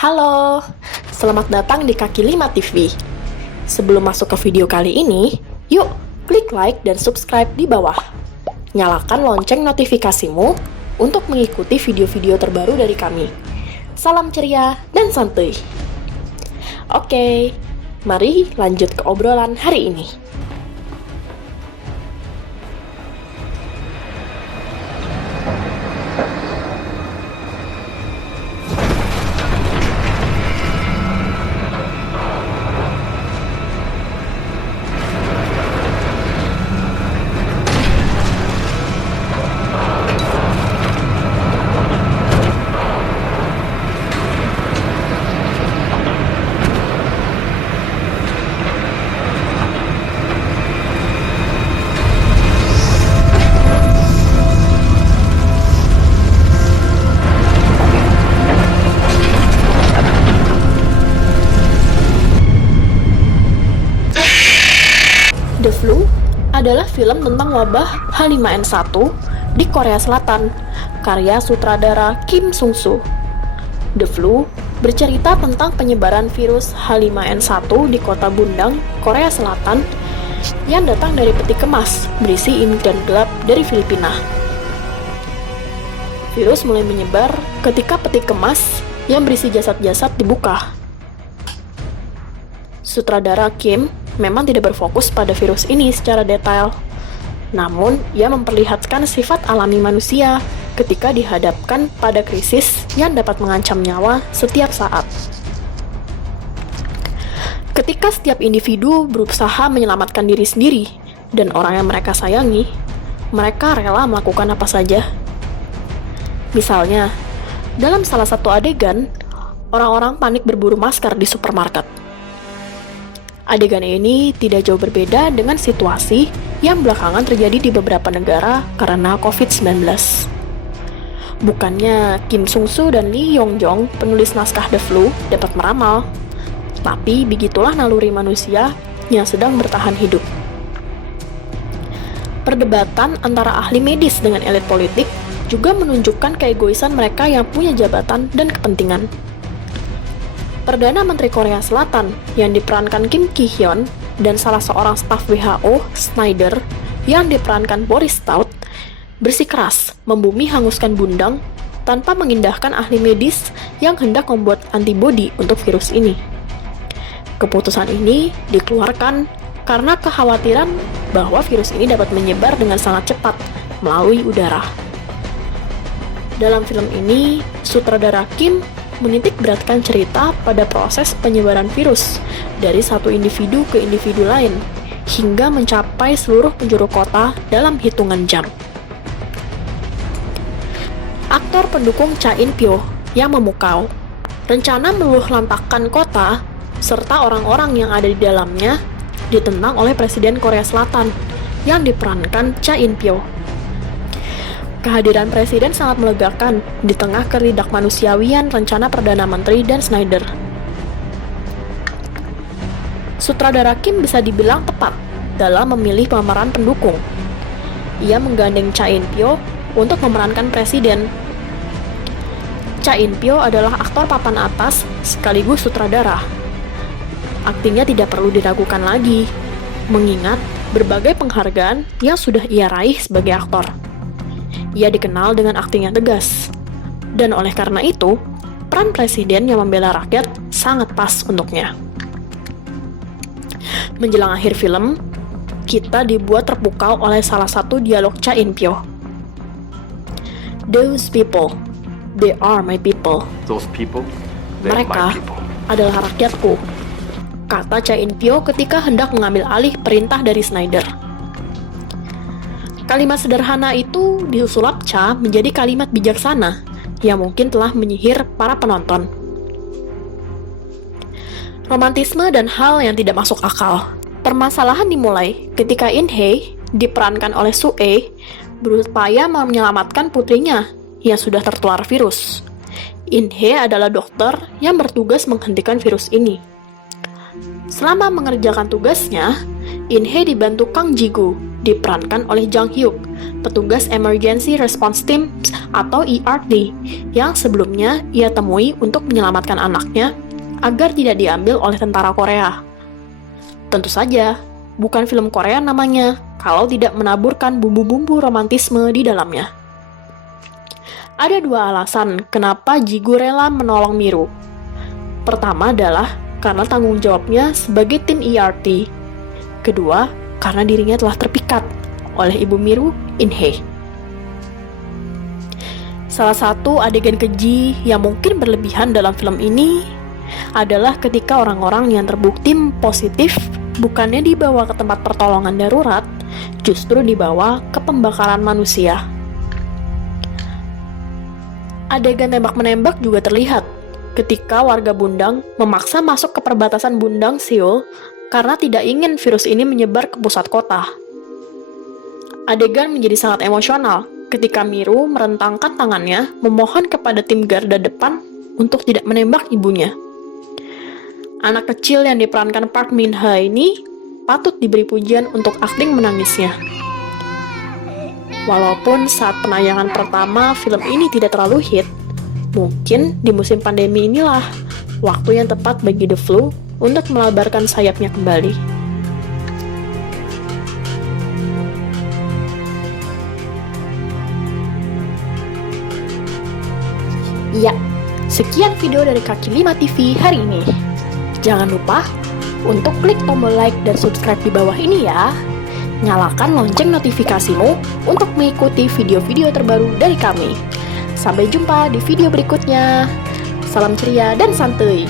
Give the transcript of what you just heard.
Halo, selamat datang di Kaki Lima TV. Sebelum masuk ke video kali ini, yuk klik like dan subscribe di bawah. Nyalakan lonceng notifikasimu untuk mengikuti video-video terbaru dari kami. Salam ceria dan santuy. Oke, mari lanjut ke obrolan hari ini. The Flu adalah film tentang wabah H5N1 di Korea Selatan, karya sutradara Kim Sung-soo. The Flu bercerita tentang penyebaran virus H5N1 di kota Bundang, Korea Selatan, yang datang dari peti kemas berisi imigran gelap dari Filipina. Virus mulai menyebar ketika peti kemas yang berisi jasad-jasad dibuka. Sutradara Kim memang tidak berfokus pada virus ini secara detail. Namun, ia memperlihatkan sifat alami manusia ketika dihadapkan pada krisis yang dapat mengancam nyawa setiap saat. Ketika setiap individu berusaha menyelamatkan diri sendiri dan orang yang mereka sayangi, mereka rela melakukan apa saja. Misalnya, dalam salah satu adegan, orang-orang panik berburu masker di supermarket. Adegan ini tidak jauh berbeda dengan situasi yang belakangan terjadi di beberapa negara karena COVID-19. Bukannya Kim Sung-soo dan Lee Yong-jong, penulis naskah The Flu, dapat meramal, tapi begitulah naluri manusia yang sedang bertahan hidup. Perdebatan antara ahli medis dengan elit politik juga menunjukkan keegoisan mereka yang punya jabatan dan kepentingan. Perdana Menteri Korea Selatan yang diperankan Kim Ki-hyun dan salah seorang staf WHO, Snyder, yang diperankan Boris Stout, bersikeras membumi hanguskan Bundang tanpa mengindahkan ahli medis yang hendak membuat antibodi untuk virus ini. Keputusan ini dikeluarkan karena kekhawatiran bahwa virus ini dapat menyebar dengan sangat cepat melalui udara. Dalam film ini, sutradara Kim menitik beratkan cerita pada proses penyebaran virus dari satu individu ke individu lain hingga mencapai seluruh penjuru kota dalam hitungan jam. Aktor pendukung Cha In-pyo yang memukau, rencana meluluhlantakkan kota serta orang-orang yang ada di dalamnya ditentang oleh Presiden Korea Selatan yang diperankan Cha In-pyo. Kehadiran Presiden sangat melegakan di tengah ketidakmanusiawian rencana Perdana Menteri dan Snyder. Sutradara Kim bisa dibilang tepat dalam memilih pemeran pendukung. Ia menggandeng Cha In-pyo untuk memerankan Presiden. Cha In-pyo adalah aktor papan atas sekaligus sutradara. Aktingnya tidak perlu diragukan lagi, mengingat berbagai penghargaan yang sudah ia raih sebagai aktor. Ia dikenal dengan akting yang tegas, dan oleh karena itu, peran presiden yang membela rakyat sangat pas untuknya. Menjelang akhir film, kita dibuat terpukau oleh salah satu dialog Cha In-pyo. Those people, they are my people. Those people, they're Mereka my people. adalah rakyatku, kata Cha In-pyo ketika hendak mengambil alih perintah dari Snyder. Kalimat sederhana itu disulap Cha menjadi kalimat bijaksana yang mungkin telah menyihir para penonton. Romantisme dan hal yang tidak masuk akal. Permasalahan dimulai ketika In-hye, diperankan oleh Soo-ae, berupaya menyelamatkan putrinya yang sudah tertular virus. In-hye adalah dokter yang bertugas menghentikan virus ini. Selama mengerjakan tugasnya, In-hye dibantu Kang Ji-gu, diperankan oleh Jang Hyuk, petugas Emergency Response Team atau ERT, yang sebelumnya ia temui untuk menyelamatkan anaknya agar tidak diambil oleh tentara Korea. Tentu saja, bukan film Korea namanya kalau tidak menaburkan bumbu-bumbu romantisme di dalamnya. Ada dua alasan kenapa Jigu rela menolong Miru. Pertama adalah karena tanggung jawabnya sebagai tim ERT. Kedua, karena dirinya telah terpikat oleh ibu Miru, In-hye. Salah satu adegan keji yang mungkin berlebihan dalam film ini adalah ketika orang-orang yang terbukti positif bukannya dibawa ke tempat pertolongan darurat, justru dibawa ke pembakaran manusia. Adegan tembak-menembak juga terlihat ketika warga Bundang memaksa masuk ke perbatasan Bundang, Seoul, karena tidak ingin virus ini menyebar ke pusat kota. Adegan menjadi sangat emosional ketika Miru merentangkan tangannya memohon kepada tim garda depan untuk tidak menembak ibunya. Anak kecil yang diperankan Park Min-ha ini patut diberi pujian untuk akting menangisnya. Walaupun saat penayangan pertama film ini tidak terlalu hit, mungkin di musim pandemi inilah waktu yang tepat bagi The Flu untuk melebarkan sayapnya kembali. Ya, sekian video dari Kaki 5 TV hari ini. Jangan lupa untuk klik tombol like dan subscribe di bawah ini ya. Nyalakan lonceng notifikasimu untuk mengikuti video-video terbaru dari kami. Sampai jumpa di video berikutnya. Salam ceria dan santuy.